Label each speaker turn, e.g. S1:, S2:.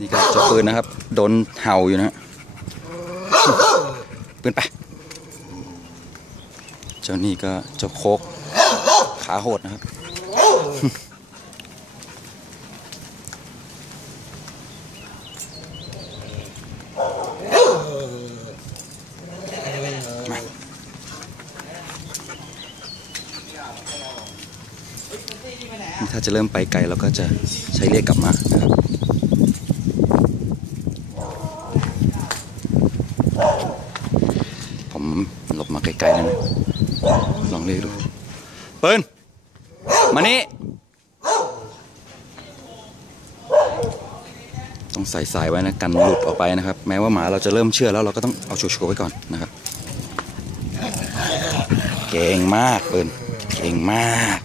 S1: นี่ก็เจ้าปืนนะครับ โดนเห่าอยู่นะฮะปืนไป เจ้านี่ก็เจ้าโคกขาโหดนะครับถ้าจะเริ่มไปไกลเราก็จะใช้เรียกกลับมานะครับ ผม หลบมาไกลๆนะลองเรียกดูปืนมานี่ต้องใส่สายไว้นะกันหลุดออกไปนะครับ แม้ว่าหมาเราจะเริ่มเชื่อแล้วเราก็ต้องเอาชัวร์ๆไว้ก่อนนะครับ เก่งมากปืนเก่งมาก